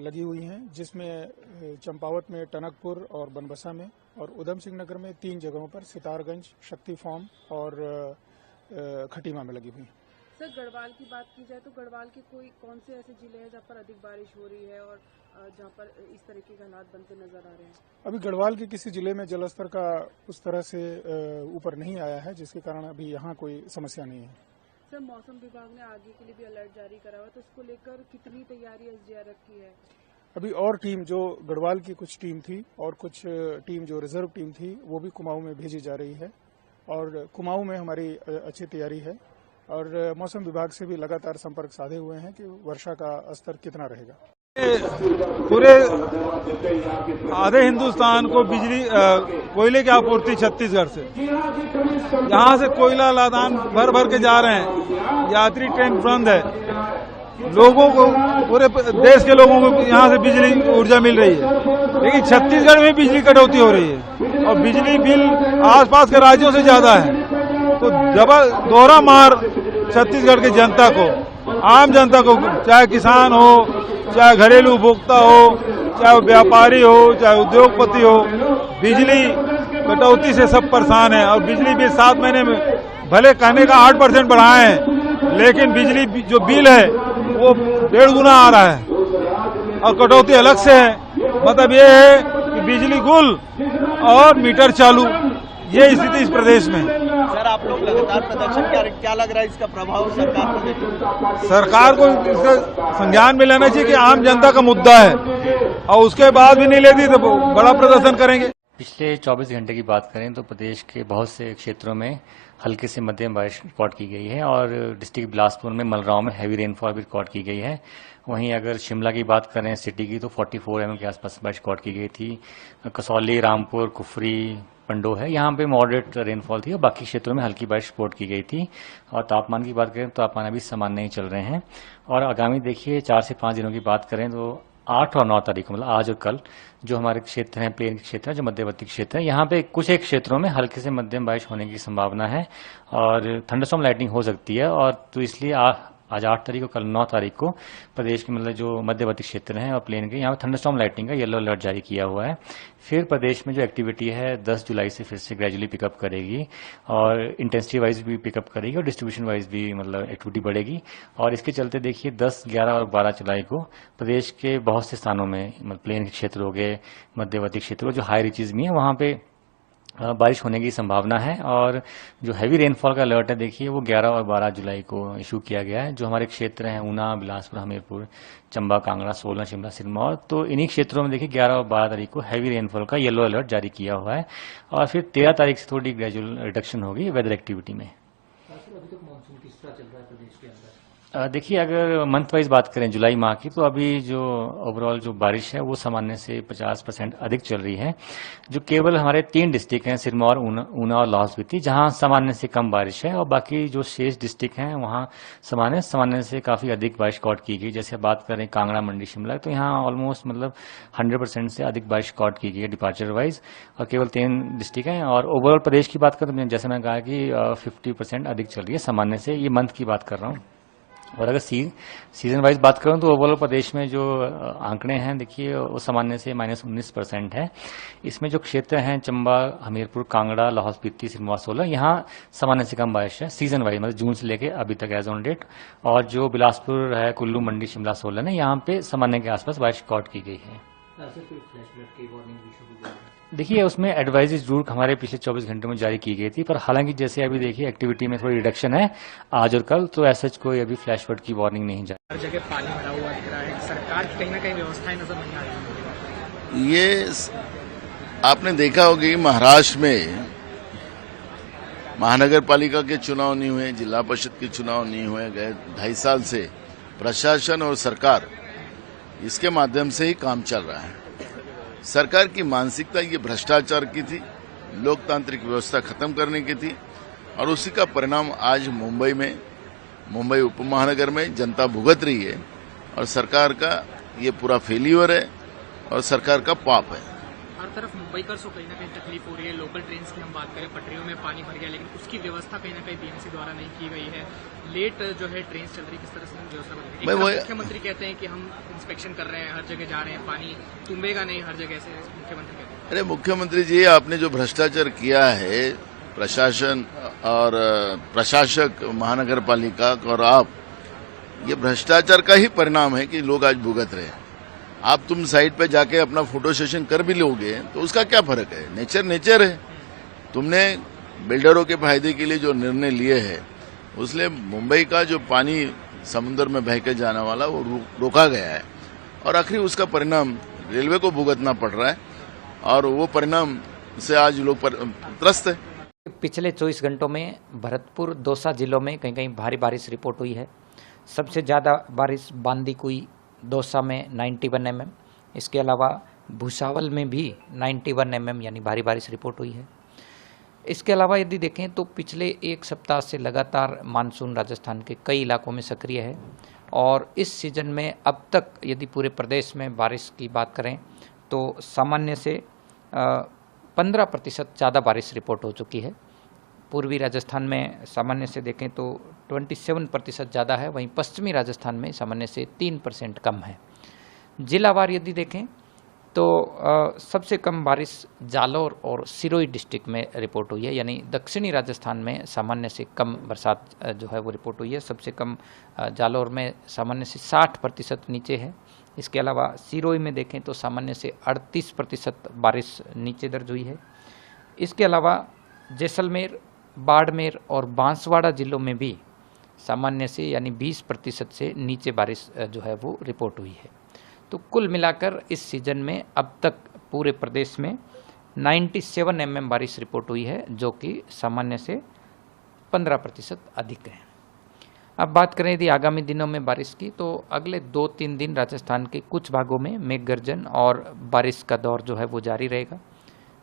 लगी हुई हैं, जिसमें चंपावत में, टनकपुर और बनबसा में और उधम सिंह नगर में 3 जगहों पर, सितारगंज, शक्ति फॉर्म और खटीमा में लगी हुई। सर, गढ़वाल की बात की जाए तो गढ़वाल के कौन से ऐसे जिले हैं जहाँ पर अधिक बारिश हो रही है और जहाँ पर इस तरीके के हालात बनते नजर आ रहे हैं? अभी गढ़वाल के किसी जिले में जलस्तर का उस तरह से ऊपर नहीं आया है, जिसके कारण अभी यहाँ कोई समस्या नहीं है। सर, मौसम विभाग ने आगे के लिए भी अलर्ट जारी करा हुआ, तो उसको लेकर कितनी तैयारी SDRF की है? अभी और टीम, जो गढ़वाल की कुछ टीम थी और कुछ टीम जो रिजर्व टीम थी, वो भी कुमाऊं में भेजी जा रही है और कुमाऊं में हमारी अच्छी तैयारी है। और मौसम विभाग से भी लगातार संपर्क साधे हुए हैं कि वर्षा का स्तर कितना रहेगा। पूरे आधे हिंदुस्तान को बिजली कोयले की आपूर्ति छत्तीसगढ़ से, यहाँ से कोयला लादान भर भर के जा रहे हैं, यात्री ट्रेन बंद है, लोगों को, पूरे देश के लोगों को यहाँ से बिजली ऊर्जा मिल रही है, लेकिन छत्तीसगढ़ में बिजली कटौती हो रही है और बिजली बिल आसपास के राज्यों से ज्यादा है। तो दोहरा मार छत्तीसगढ़ की जनता को, आम जनता को, चाहे किसान हो, चाहे घरेलू उपभोक्ता हो, चाहे व्यापारी हो, चाहे उद्योगपति हो, बिजली कटौती से सब परेशान है। और बिजली बिल 7 महीने में भले कहने का 8% बढ़ाए हैं, लेकिन बिजली जो बिल है वो 1.5 गुना आ रहा है और कटौती अलग से है। मतलब ये है कि बिजली गुल और मीटर चालू, ये स्थिति इस प्रदेश में। सर, आप लोग लगातार प्रदर्शन, क्या लग रहा है इसका प्रभाव सरकार को देखते? सरकार को इसका संज्ञान में लेना चाहिए कि आम जनता का मुद्दा है और उसके बाद भी नहीं लेती तो बड़ा प्रदर्शन करेंगे। पिछले 24 घंटे की बात करें तो प्रदेश के बहुत से क्षेत्रों में हल्के से मध्यम बारिश रिकॉर्ड की गई है और डिस्ट्रिक्ट बिलासपुर में मलराव में हैवी रेनफॉल भी रिकॉर्ड की गई है। वहीं अगर शिमला की बात करें सिटी की तो 44 mm के आसपास बारिश रिकॉर्ड की गई थी। कसौली, रामपुर, कुफरी, पंडो है, यहाँ पे मॉडरेट रेनफॉल थी और बाकी क्षेत्रों में हल्की बारिश रिपोर्ट की गई थी। और तापमान की बात करें तो तापमान अभी सामान्य ही चल रहे हैं। और आगामी देखिए 4 से 5 दिनों की बात करें तो 8 और 9 तारीख को, मतलब आज और कल, जो हमारे क्षेत्र हैं, प्लेन के क्षेत्र हैं, जो मध्यवर्ती क्षेत्र है, यहाँ पे कुछ एक क्षेत्रों में हल्के से मध्यम बारिश होने की संभावना है और थंडरस्टॉर्म लाइटनिंग हो सकती है। और तो इसलिए आज 8 तारीख को, कल 9 तारीख को प्रदेश के मतलब जो मध्यवर्ती क्षेत्र हैं और प्लेन के, यहाँ पर थंडरस्टॉर्म लाइटनिंग का येलो अलर्ट जारी किया हुआ है। फिर प्रदेश में जो एक्टिविटी है 10 जुलाई से फिर से ग्रेजुअली पिकअप करेगी और इंटेंसिटी वाइज भी पिकअप करेगी और डिस्ट्रीब्यूशन वाइज भी मतलब एक्टिविटी बढ़ेगी। और इसके चलते देखिए 10, 11 और 12 जुलाई को प्रदेश के बहुत से स्थानों में, मतलब प्लेन के क्षेत्र हो गए, मध्यवर्ती क्षेत्र हो, जो हाई रीचेज भी हैं, वहाँ पे बारिश होने की संभावना है। और जो हैवी रेनफॉल का अलर्ट है देखिए वो 11 और 12 जुलाई को इशू किया गया है। जो हमारे क्षेत्र हैं ऊना, बिलासपुर, हमीरपुर, चंबा, कांगड़ा, सोलन, शिमला, सिरमौर, तो इन्हीं क्षेत्रों में देखिए 11 और 12 तारीख को हैवी रेनफॉल का येलो अलर्ट जारी किया हुआ है। और फिर 13 तारीख से थोड़ी ग्रेजुअल रिडक्शन होगी वेदर एक्टिविटी में। देखिए अगर मंथ वाइज बात करें जुलाई माह की तो अभी जो ओवरऑल जो बारिश है वो सामान्य से 50% अधिक चल रही है। जो केवल हमारे 3 डिस्ट्रिक्ट हैं, सिरमौर, ऊना और लाहौल स्पीति, जहां सामान्य से कम बारिश है और बाकी जो शेष डिस्ट्रिक्ट हैं वहां सामान्य से काफ़ी अधिक बारिश रिकॉर्ड की गई। जैसे बात करें कांगड़ा, मंडी, शिमला, तो यहाँ ऑलमोस्ट मतलब 100% से अधिक बारिश रिकॉर्ड की गई है डिपार्चर वाइज और केवल 3 डिस्ट्रिक्ट हैं। और ओवरऑल प्रदेश की बात करें तो जैसे मैंने कहा कि 50% अधिक चल रही है सामान्य से, ये मंथ की बात कर रहा हूँ। और अगर सीजन वाइज बात करूं तो ओवरऑल प्रदेश में जो आंकड़े हैं देखिए वो सामान्य से -19% है। इसमें जो क्षेत्र हैं चंबा, हमीरपुर, कांगड़ा, लाहौल स्पीति, सिरमौर, सोलन, यहाँ सामान्य से कम बारिश है सीजन वाइज, मतलब जून से लेके अभी तक एज ऑन डेट। और जो बिलासपुर है, कुल्लू, मंडी, शिमला, सोलन है, यहाँ पे सामान्य के आसपास बारिश रिकॉर्ड की गई है। देखिए उसमें एडवाइजरी जरूर हमारे पिछले 24 घंटों में जारी की गई थी, पर हालांकि जैसे अभी देखिए एक्टिविटी में थोड़ी रिडक्शन है आज और कल, तो ऐसा कोई अभी फ्लैश फ्लड की वार्निंग नहीं जारी। हर जगह पानी भरा हुआ दिख रहा है, सरकार की कहीं ना कहीं व्यवस्थाएं नजर नहीं आ रही है। ये आपने देखा होगा कि महाराष्ट्र में महानगर पालिका के चुनाव नहीं हुए, जिला परिषद के चुनाव नहीं हुए, गए 2.5 साल से प्रशासन और सरकार इसके माध्यम से ही काम चल रहा है। सरकार की मानसिकता ये भ्रष्टाचार की थी, लोकतांत्रिक व्यवस्था खत्म करने की थी और उसी का परिणाम आज मुंबई उपमहानगर में जनता भुगत रही है और सरकार का ये पूरा फेल्यूर है और सरकार का पाप है। हर तरफ मुंबईकर्स को कहीं ना कहीं तकलीफ हो रही है। लोकल ट्रेन की हम बात करें, पटरियों में पानी भर गया, लेकिन उसकी व्यवस्था कहीं ना कहीं बीएमसी द्वारा नहीं की गई है। लेट जो है ट्रेन चल रही, किस तरह से व्यवस्था बन रही है? मुख्यमंत्री कहते हैं कि हम इंस्पेक्शन कर रहे हैं, हर जगह जा रहे हैं, पानी तुम्बेगा नहीं हर जगह से, मुख्यमंत्री कहते हैं। अरे मुख्यमंत्री जी, आपने जो भ्रष्टाचार किया है प्रशासन और प्रशासक महानगर पालिका और आप, ये भ्रष्टाचार का ही परिणाम है कि लोग आज भुगत रहे हैं। आप तुम साइड पे जाके अपना फोटो सेशन कर भी लोगे तो उसका क्या फर्क है? नेचर है। तुमने बिल्डरों के फायदे के लिए जो निर्णय लिए है उसलिए मुंबई का जो पानी समुद्र में बह के जाने वाला वो रोका गया है और आखिर उसका परिणाम रेलवे को भुगतना पड़ रहा है और वो परिणाम से आज लोग त्रस्त है। पिछले 24 घंटों में भरतपुर, दौसा जिलों में कहीं कहीं भारी बारिश रिपोर्ट हुई है। सबसे ज़्यादा बारिश बांदीकुई, दौसा में 91 mm, इसके अलावा भुसावल में भी 91 mm यानी भारी बारिश रिपोर्ट हुई है। इसके अलावा यदि देखें तो पिछले 1 सप्ताह से लगातार मानसून राजस्थान के कई इलाकों में सक्रिय है और इस सीजन में अब तक यदि पूरे प्रदेश में बारिश की बात करें तो सामान्य से 15% ज़्यादा बारिश रिपोर्ट हो चुकी है। पूर्वी राजस्थान में सामान्य से देखें तो 27% ज़्यादा है, वहीं पश्चिमी राजस्थान में सामान्य से 3% कम है। जिलावार यदि देखें तो सबसे कम बारिश जालौर और सिरोही डिस्ट्रिक्ट में रिपोर्ट हुई है, यानी दक्षिणी राजस्थान में सामान्य से कम बरसात जो है वो रिपोर्ट हुई है। सबसे कम जालौर में सामान्य से 60% नीचे है। इसके अलावा सिरोही में देखें तो सामान्य से 38% बारिश नीचे दर्ज हुई है। इसके अलावा जैसलमेर, बाड़मेर और बांसवाड़ा जिलों में भी सामान्य से यानी 20% से नीचे बारिश जो है वो रिपोर्ट हुई है। तो कुल मिलाकर इस सीजन में अब तक पूरे प्रदेश में 97 mm बारिश रिपोर्ट हुई है, जो कि सामान्य से 15% अधिक है। अब बात करें यदि आगामी दिनों में बारिश की, तो अगले 2-3 दिन राजस्थान के कुछ भागों में मेघ गर्जन और बारिश का दौर जो है वो जारी रहेगा।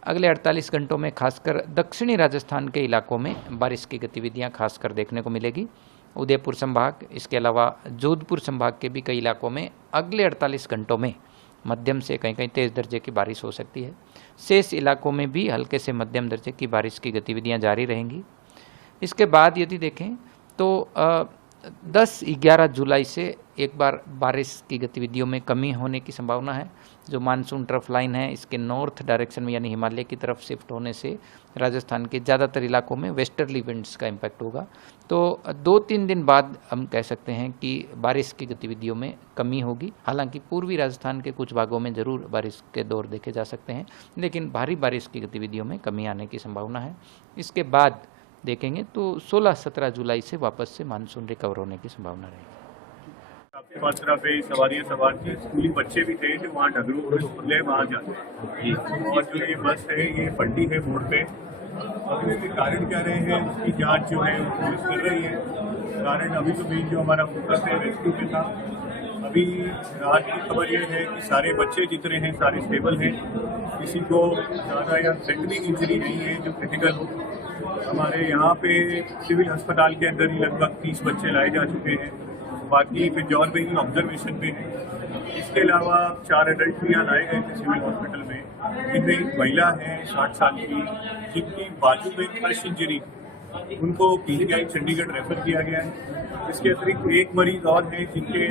अगले 48 घंटों में खासकर दक्षिणी राजस्थान के इलाकों में बारिश की गतिविधियां खासकर देखने को मिलेगी। उदयपुर संभाग, इसके अलावा जोधपुर संभाग के भी कई इलाकों में अगले 48 घंटों में मध्यम से कहीं कहीं तेज़ दर्जे की बारिश हो सकती है। शेष इलाकों में भी हल्के से मध्यम दर्जे की बारिश की गतिविधियां जारी रहेंगी। इसके बाद यदि देखें तो 10-11 जुलाई से एक बार बारिश की गतिविधियों में कमी होने की संभावना है। जो मानसून ट्रफ लाइन है इसके नॉर्थ डायरेक्शन में यानी हिमालय की तरफ शिफ्ट होने से राजस्थान के ज़्यादातर इलाकों में वेस्टर्ली विंड्स का इम्पैक्ट होगा। तो 2-3 दिन बाद हम कह सकते हैं कि बारिश की गतिविधियों में कमी होगी। हालांकि पूर्वी राजस्थान के कुछ भागों में ज़रूर बारिश के दौर देखे जा सकते हैं, लेकिन भारी बारिश की गतिविधियों में कमी आने की संभावना है। इसके बाद देखेंगे तो 16-17 जुलाई से वापस से मानसून रिकवर होने की संभावना रहेगी। आपके पास तरफ पे सवारियाँ सवार थी, स्कूली बच्चे भी थे जो वहाँ ढगरू स्कूल है वहाँ जाते हैं। और जो ये बस है ये पलटी है मोड़ पे। अब इसके कारण क्या रहे हैं, उसकी जांच जो है पुलिस कर रही है। कारण अभी तो मेन जो हमारा फोकस है रेस्क्यू पे था। अभी रात की खबर ये है कि सारे बच्चे जितने हैं सारे स्टेबल हैं, किसी को ज़्यादा या सेकेंडरी इंजरी नहीं है जो क्रिटिकल हो। हमारे यहाँ पे सिविल अस्पताल के अंदर ही लगभग 30 बच्चे लाए जा चुके हैं, बाकी पिंजौर में ही ऑब्जर्वेशन पे है। इसके अलावा 4 एडल्ट भी यहाँ लाए गए थे सिविल हॉस्पिटल में, जिनमें एक महिला है 60 साल की जिनकी बाजू में क्रश इंजरी, उनको पीजीआई चंडीगढ़ रेफर किया गया है। इसके अतिरिक्त एक मरीज और है जिनके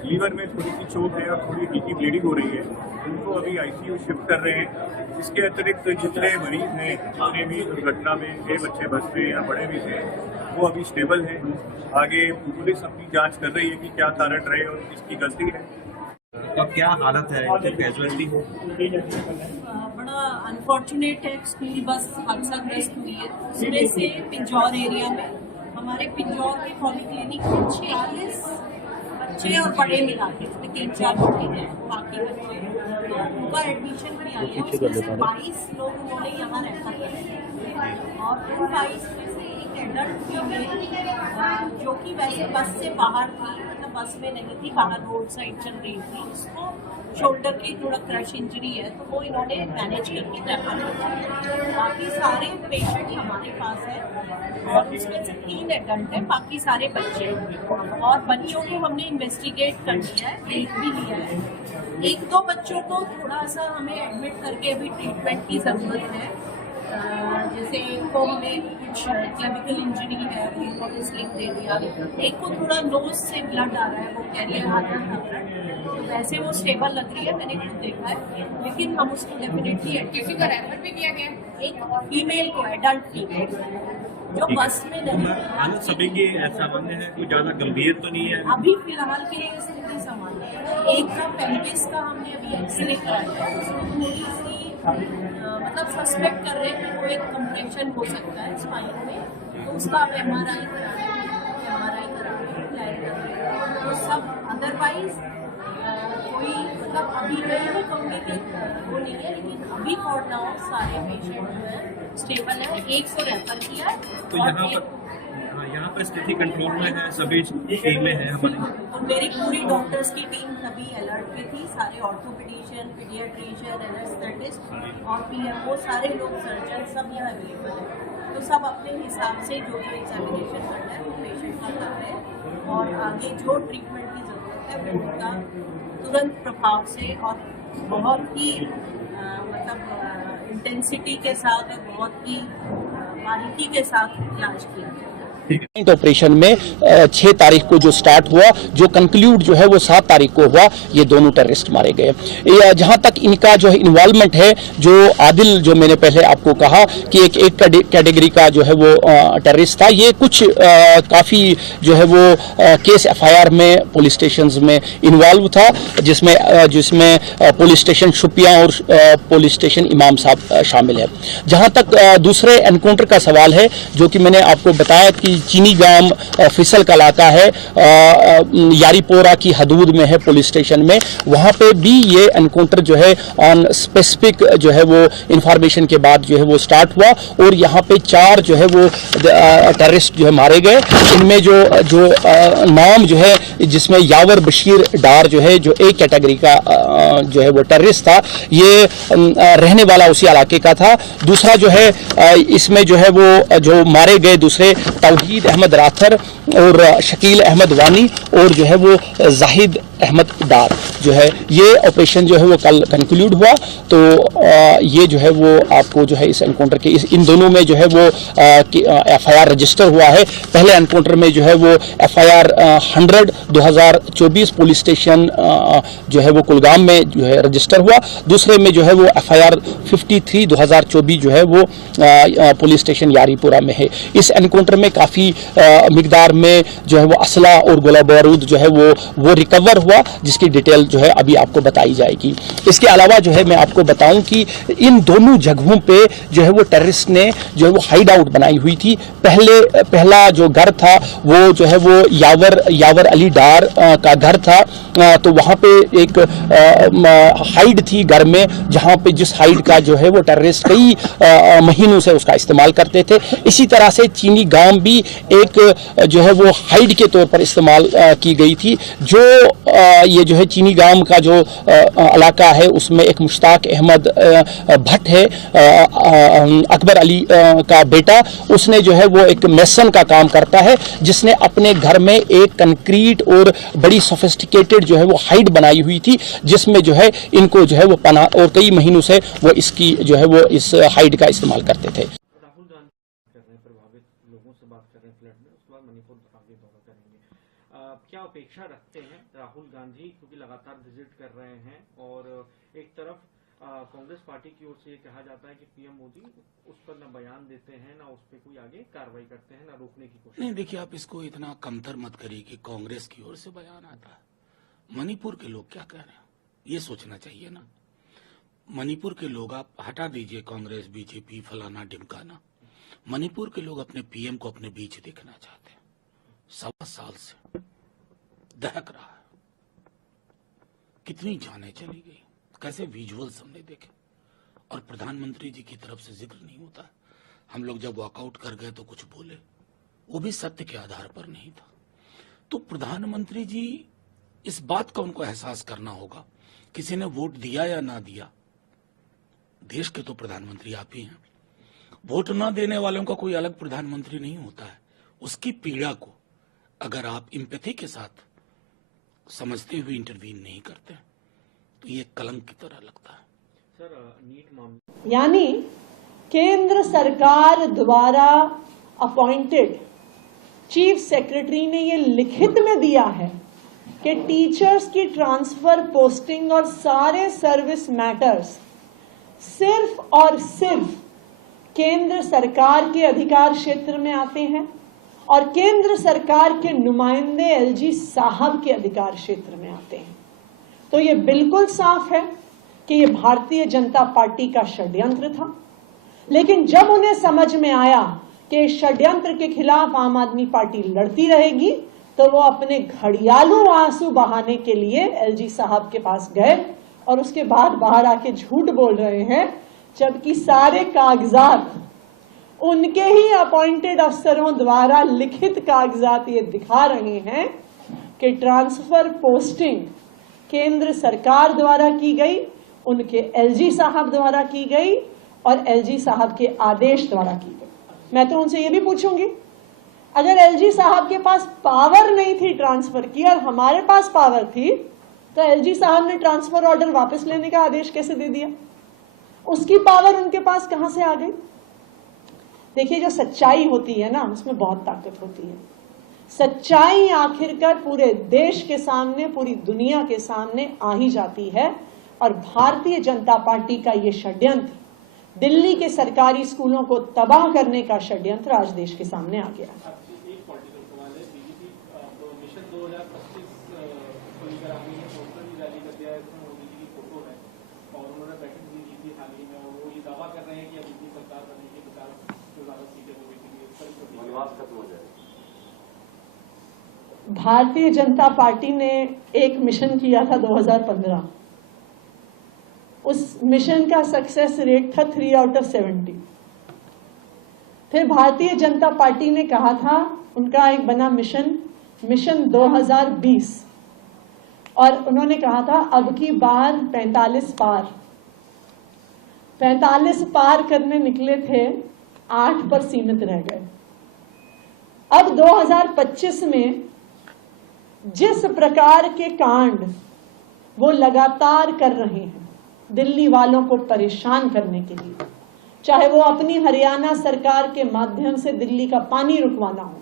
लीवर में थोड़ी सी चोट है और थोड़ी हल्की ब्लीडिंग हो रही है, उनको अभी आईसीयू शिफ्ट कर रहे हैं। इसके अतिरिक्त जितने मरीज हैं, जितने भी दुर्घटना में थे बच्चे बस में या बड़े भी थे, वो अभी स्टेबल हैं। आगे पुलिस अपनी जांच कर रही है कि क्या कारण रहे और किसकी गलती है। तो क्या हालत है कैजुअलिटी? बड़ा अनफॉर्चुनेट है, स्कूल बस हादसाग्रस्त हुई है। उसमें से पिंजौर एरिया में हमारे पिंजौर के पॉलीक्लिनिक में 46 बच्चे और बड़े मिला के, इसमें 3-4 बच्चे हैं, बाकी बच्चे उनका एडमिशन किया है। उसमें से 22 लोग उन्होंने यहाँ रेफर किए और उन 22 में से एक एडल्ट फीमेल जो कि वैसे बस से बाहर थी, मतलब बस में नहीं थी, बाहर रोड साइड चल रही थी, उसको शोल्डर की थोड़ा क्रश इंजरी है, तो वो इन्होंने मैनेज करके रेफर किया। बाकी सारे पेशेंट हमारे पास है और उसमें से 3 एडल्ट है, बाकी सारे बच्चे हैं। और बच्चों को हमने इन्वेस्टिगेट कर लिया है, एक भी लिया है। 1-2 बच्चों को थोड़ा सा हमें एडमिट करके अभी ट्रीटमेंट की ज़रूरत है। जैसे एक को हमें कुछ क्लेविकल इंजरी है, उनको स्लिंग दे दिया। एक को थोड़ा नोज से ब्लड आ रहा है, वो कैरियर हार्ट है, तो वैसे वो स्टेबल लग रही है, मैंने कुछ देखा है, लेकिन हम उसको डेफिनेटली किसी का रेफर भी किया गया। एक फीमेल को, एडल्ट फीमेल जो बस में नहीं, सभी की सामान्य है, कोई ज़्यादा गंभीर तो नहीं है अभी फिलहाल की स्थिति सामान्य है। एक का पेल्विस का हमने अभी एक्सरे कराया है, उसमें थोड़ी सी मतलब सस्पेक्ट कर रहे हैं कि वो एक कंप्रेशन हो सकता है स्पाइन में, तो उसका आप MRI करा रहे हैं, तो सब अदरवाइज कोई मतलब अभी मैं नहीं कहूँगी कि वो नहीं है, लेकिन अभी फॉर नाउ सारे पेशेंट जो है स्टेबल है। एक को रेफर किया तो यहाँ पर स्थिति कंट्रोल में है, सभी टीमें हैं हमारी। तो मेरी पूरी डॉक्टर्स की टीम सभी अलर्ट पे थी, सारे ऑर्थोपेडिशियन, पीडियाट्रिशियन, एनेस्थेटिस्ट और PMO, सारे लोग सर्जन सब यहाँ अवेलेबल है। तो सब अपने हिसाब से जो एग्जामिनेशन करना है वो पेशेंट का कर रहे हैं और आगे जो ट्रीटमेंट की है वो उनका तुरंत प्रभाव से और बहुत ही मतलब इंटेंसिटी के साथ और बहुत ही बारीकी के साथ जांच की गई। ऑपरेशन में 6 तारीख को जो स्टार्ट हुआ, जो कंक्लूड जो है वो 7 तारीख को हुआ, ये दोनों टेररिस्ट मारे गए। जहां तक इनका जो है इन्वॉल्वमेंट है, जो आदिल जो मैंने पहले आपको कहा कि एक कैटेगरी का जो है वो टेररिस्ट था, ये कुछ काफ़ी जो है वो केस FIR में पुलिस स्टेशन में इन्वॉल्व था, जिसमें पुलिस स्टेशन शुपियाँ और पुलिस स्टेशन इमाम साहब शामिल है। जहाँ तक दूसरे एनकाउंटर का सवाल है, जो कि मैंने आपको बताया कि चीनी गांव फिसल का इलाका है, यारीपोरा की हदूद में है पुलिस स्टेशन में, वहाँ पे भी ये एनकाउंटर जो है ऑन स्पेसिफिक जो है वो इंफॉर्मेशन के बाद जो है वो स्टार्ट हुआ और यहाँ पे 4 जो है वो टेररिस्ट जो है मारे गए। इनमें जो नाम जो है, जिसमें यावर बशीर डार जो है, जो एक कैटेगरी का जो है वो टेररिस्ट था, ये रहने वाला उसी इलाके का था। दूसरा जो है इसमें जो है वो जो मारे गए दूसरे तौहीद अहमद राथर और शकील अहमद वानी और जो है वो जाहिद अहमद डार जो है, ये ऑपरेशन जो है वो कल कंक्लूड हुआ। तो ये जो है वो आपको जो है इस एनकाउंटर के इन दोनों में जो है वो FIR रजिस्टर हुआ है। पहले एनकाउंटर में जो है वो FIR 100/2024 पुलिस स्टेशन जो है वो कुलगाम में जो है रजिस्टर हुआ। दूसरे में जो है वो FIR 53/2024 जो है वो पुलिस स्टेशन यारीपुरा में है। इस एनकाउंटर में काफ़ी मिकदार में जो है वो असला और गोला बारूद जो है वो रिकवर हुआ, जिसकी डिटेल जो है अभी आपको बताई जाएगी। इसके अलावा जो है मैं आपको बताऊं कि इन दोनों जगहों पे जो है वो टेररिस्ट ने जो है वो हाइड आउट बनाई हुई थी। पहला जो घर था वो जो है वो यावर अली डार का घर था, तो वहाँ पे एक हाइड थी घर में, जहाँ पे जिस हाइड का जो है वो टेररिस्ट कई महीनों से उसका इस्तेमाल करते थे। इसी तरह से चीनी गांव भी एक जो है वो हाइड के तौर पर इस्तेमाल की गई थी। जो ये जो है चीनी गांव का जो इलाका है, उसमें एक मुश्ताक अहमद भट्ट है, अकबर अली का बेटा, उसने जो है वो एक मेसन का काम करता है, जिसने अपने घर में एक कंक्रीट और बड़ी सोफिस्टिकेटेड जो है वो हाइड बनाई हुई थी, जिसमें जो है इनको जो है वो पनाह और कई महीनों से वो इसकी जो है वो इस हाइड का इस्तेमाल करते थे। क्या अपेक्षा रखते हैं राहुल गांधी, क्योंकि लगातार विजिट कर रहे हैं और एक तरफ कांग्रेस पार्टी की ओर से ये कहा जाता है कि PM मोदी उस पर न बयान देते हैं, ना उस पर कोई आगे कार्रवाई करते हैं, ना रोकने की कोशिश। नहीं, देखिए आप इसको इतना कमतर मत करिए कि कांग्रेस की ओर से बयान आता है। मणिपुर के लोग क्या कह रहे हैं ये सोचना चाहिए ना। मणिपुर के लोग आप हटा दीजिए कांग्रेस BJP फलाना ढिमकाना, मणिपुर के लोग अपने PM को अपने बीच देखना चाहते हैं। 1.25 साल से दहक रहा है, कितनी जानें चली गई, कैसे विजुअल्स हमने देखे, और प्रधानमंत्री जी की तरफ से जिक्र नहीं होता। हम लोग जब वॉकआउट कर गए तो कुछ बोले, वो भी सत्य के आधार पर नहीं था। तो प्रधानमंत्री जी, इस बात का उनको एहसास करना होगा, किसी ने वोट दिया या ना दिया, देश के तो प्रधानमंत्री आप ही हैं। वोट ना देने वालों का कोई अलग प्रधानमंत्री नहीं होता है। उसकी पीड़ा को अगर आप इम्पैथी के साथ समझते हुए इंटरवीन नहीं करते तो ये कलंक की तरह लगता है। सर, नीट मामला यानी केंद्र सरकार द्वारा अपॉइंटेड चीफ सेक्रेटरी ने ये लिखित में दिया है कि टीचर्स की ट्रांसफर, पोस्टिंग और सारे सर्विस मैटर्स सिर्फ और सिर्फ केंद्र सरकार के अधिकार क्षेत्र में आते हैं और केंद्र सरकार के नुमाइंदे LG साहब के अधिकार क्षेत्र में आते हैं। तो ये बिल्कुल साफ है कि ये भारतीय जनता पार्टी का षड्यंत्र था। लेकिन जब उन्हें समझ में आया कि इस षड्यंत्र के खिलाफ आम आदमी पार्टी लड़ती रहेगी, तो वो अपने घड़ियालू आंसू बहाने के लिए LG साहब के पास गए और उसके बाद बाहर आके झूठ बोल रहे हैं, जबकि सारे कागजात उनके ही अपॉइंटेड अफसरों द्वारा लिखित कागजात ये दिखा रहे हैं कि ट्रांसफर पोस्टिंग केंद्र सरकार द्वारा की गई, उनके LG साहब द्वारा की गई और LG साहब के आदेश द्वारा की गई। मैं तो उनसे ये भी पूछूंगी अगर एलजी साहब के पास पावर नहीं थी ट्रांसफर की और हमारे पास पावर थी, तो एलजी साहब ने ट्रांसफर ऑर्डर वापस लेने का आदेश कैसे दे दिया? उसकी पावर उनके पास कहां से आ गई? देखिए, जो सच्चाई होती है ना, उसमें बहुत ताकत होती है। सच्चाई आखिरकार पूरे देश के सामने, पूरी दुनिया के सामने आ ही जाती है। और भारतीय जनता पार्टी का ये षड्यंत्र, दिल्ली के सरकारी स्कूलों को तबाह करने का षड्यंत्र, आज देश के सामने आ गया है। एक पॉलिटिकल सवाल है, बीजेपी मिशन 2025 को लेकर आ गई है, पोस्टर भी जारी कर दिया है, इसमें मोदी जी की फोटो है और उन्होंने बैठक भी की थी हाल ही में, और वो ये दावा कर रहे हैं कि अब इनकी सरकार बनने के 50 से ज्यादा सीटें हो गई, विवाद खत्म हो जाएगा। भारतीय जनता पार्टी ने एक मिशन किया था 2015, उस मिशन का सक्सेस रेट था 3 आउट ऑफ 70। फिर भारतीय जनता पार्टी ने कहा था, उनका एक बना मिशन 2020, और उन्होंने कहा था अब की बार 45 पार करने निकले थे, 8 पर सीमित रह गए। अब 2025 में जिस प्रकार के कांड वो लगातार कर रहे हैं दिल्ली वालों को परेशान करने के लिए, चाहे वो अपनी हरियाणा सरकार के माध्यम से दिल्ली का पानी रुकवाना हो,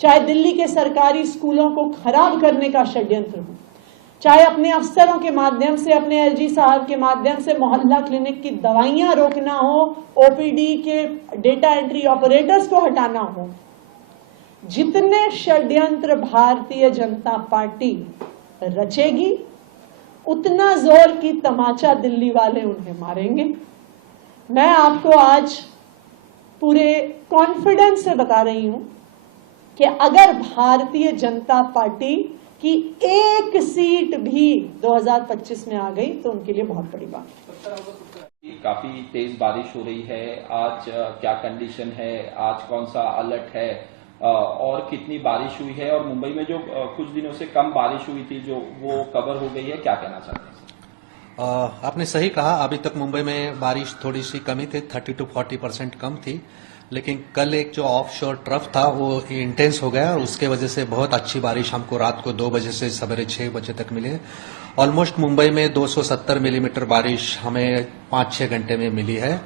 चाहे दिल्ली के सरकारी स्कूलों को खराब करने का षड्यंत्र हो, चाहे अपने अफसरों के माध्यम से, अपने एलजी साहब के माध्यम से मोहल्ला क्लिनिक की दवाइयां रोकना हो, ओपीडी के डेटा एंट्री ऑपरेटर्स को हटाना हो, जितने षड्यंत्र भारतीय जनता पार्टी रचेगी, उतना जोर की तमाचा दिल्ली वाले उन्हें मारेंगे। मैं आपको आज पूरे कॉन्फिडेंस से बता रही हूं कि अगर भारतीय जनता पार्टी की एक सीट भी 2025 में आ गई तो उनके लिए बहुत बड़ी बात है। काफी तेज बारिश हो रही है, आज क्या कंडीशन है, आज कौन सा अलर्ट है और कितनी बारिश हुई है, और मुंबई में जो कुछ दिनों से कम बारिश हुई थी जो वो कवर हो गई है, क्या कहना चाहते हैं? आपने सही कहा, अभी तक मुंबई में बारिश थोड़ी सी कमी थी, 30 to 40% कम थी, लेकिन कल एक जो ऑफ शोर ट्रफ था वो इंटेंस हो गया और उसके वजह से बहुत अच्छी बारिश हमको रात को 2 बजे से सवेरे 6 बजे तक मिले। ऑलमोस्ट मुंबई में 270 मिलीमीटर बारिश हमें 5-6 घंटे में मिली है,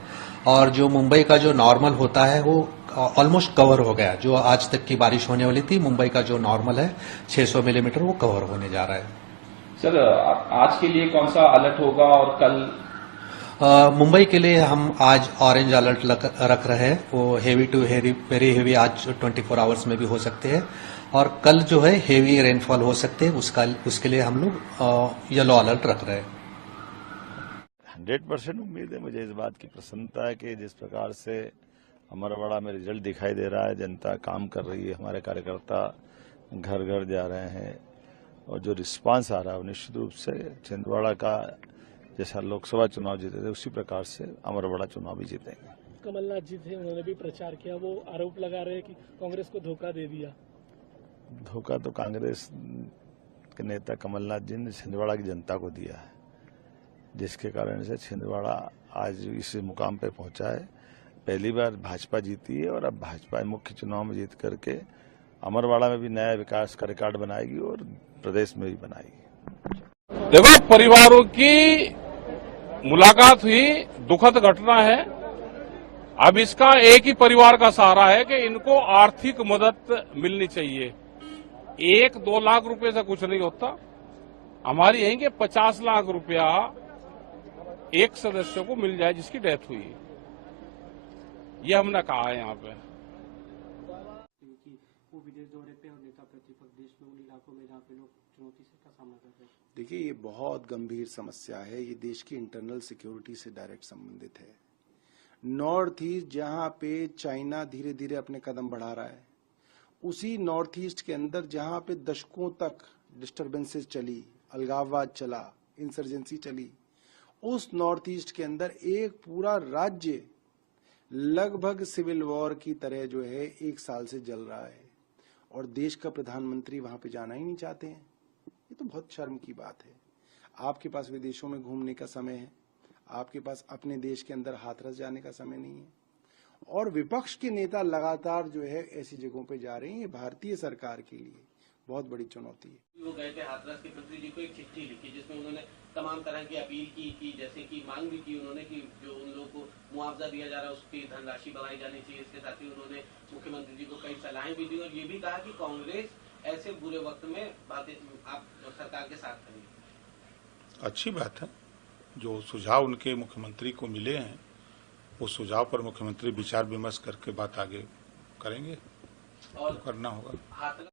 और जो मुंबई का जो नॉर्मल होता है वो ऑलमोस्ट कवर हो गया। जो आज तक की बारिश होने वाली थी, मुंबई का जो नॉर्मल है 600 मिलीमीटर, वो कवर होने जा रहा है। सर, आज के लिए कौन सा अलर्ट होगा और कल? मुंबई के लिए हम आज ऑरेंज अलर्ट रख रहे हैं, वो हेवी टू वेरी हेवी आज 24 आवर्स में भी हो सकते हैं, और कल जो है हेवी रेनफॉल हो सकते हैं, उसके लिए हम लोग येलो अलर्ट रख रहे हैं। 100% उम्मीद है मुझे इस बात की प्रसन्नता है कि जिस प्रकार से अमरवाड़ा में रिजल्ट दिखाई दे रहा है, जनता काम कर रही है, हमारे कार्यकर्ता घर घर जा रहे हैं, और जो रिस्पांस आ रहा है निश्चित रूप से छिंदवाड़ा का जैसा लोकसभा चुनाव जीते थे उसी प्रकार से अमरवाड़ा चुनाव भी जीतेंगे। कमलनाथ जी थे, उन्होंने भी प्रचार किया, वो आरोप लगा रहे हैं कि कांग्रेस को धोखा दे दिया। धोखा तो कांग्रेस के नेता कमलनाथ जी ने छिंदवाड़ा की जनता को दिया है, जिसके कारण से छिंदवाड़ा आज इस मुकाम पे पहुंचा है। पहली बार भाजपा जीती है और अब भाजपा मुख्य चुनाव में जीत करके अमरवाड़ा में भी नया विकास का रिकॉर्ड बनाएगी और प्रदेश में भी बनाएगी। देखो, परिवारों की मुलाकात हुई, दुखद घटना है। अब इसका एक ही परिवार का सहारा है कि इनको आर्थिक मदद मिलनी चाहिए। 1-2 लाख रुपए से कुछ नहीं होता। हमारी यही कि 50 लाख रुपया एक सदस्य को मिल जाए जिसकी डेथ हुई, ये हमने कहा है यहाँ पे। वो विदेश दौरे पे और नेता प्रतिपक्ष देश में उन इलाकों में जहाँ पे लोग चुनौती का सामना कर रहे हैं। देखिए, ये बहुत गंभीर समस्या है, ये देश की इंटरनल सिक्योरिटी से डायरेक्ट संबंधित है। नॉर्थ ईस्ट जहाँ पे चाइना धीरे धीरे अपने कदम बढ़ा रहा है, उसी नॉर्थ ईस्ट के अंदर जहाँ पे दशकों तक डिस्टर्बेंसेस चली, अलगाववाद चला, इंसर्जेंसी चली, उस नॉर्थ ईस्ट के अंदर एक पूरा राज्य लगभग सिविल वॉर की तरह जो है 1 साल से जल रहा है, और देश का प्रधानमंत्री वहां पे जाना ही नहीं चाहते हैं। ये तो बहुत शर्म की बात है। आपके पास विदेशों में घूमने का समय है, आपके पास अपने देश के अंदर हाथरस जाने का समय नहीं है, और विपक्ष के नेता लगातार जो है ऐसी जगहों पे जा रहे हैं। ये भारतीय सरकार के लिए बहुत बड़ी चुनौती है। वो गए थे हाथरस के मंत्री जी को एक चिट्ठी लिखी जिसमें उन्होंने तमाम तरह की अपील की जैसे कि मांग भी की उन्होंने कि जो उन लोगों को मुआवजा दिया जा रहा है उसकी धनराशि बढ़ाई जानी चाहिए। इसके साथ ही उन्होंने मुख्यमंत्री जी को कई सलाहें भी दी और ये भी कहा कि कांग्रेस ऐसे बुरे वक्त में आप सरकार के साथ करेंगे। अच्छी बात है, जो सुझाव उनके मुख्यमंत्री को मिले हैं वो सुझाव पर मुख्यमंत्री विचार विमर्श करके बात आगे करेंगे और करना होगा।